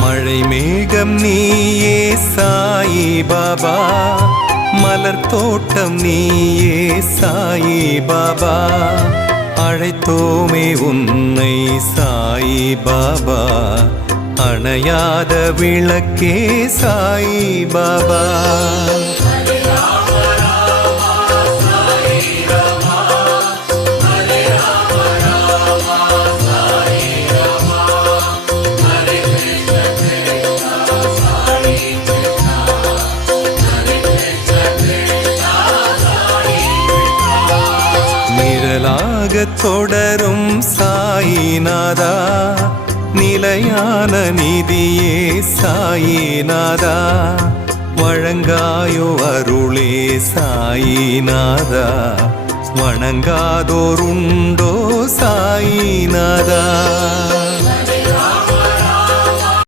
மழை மேகம் நீயே சாயி பாபா, மலர் தோட்டம் நீயே சாயி பாபா, அழைத்தோமே உன்னை சாயி பாபா, அணையாத விளக்கே சாயி பாபா. நிழலாக தொடரும் சாயிநாதா, நிலையான நிதியே சாயிநாதா, வழங்காயோ அருளே சாயிநாதா, வணங்காதோருண்டோ சாயிநாதா.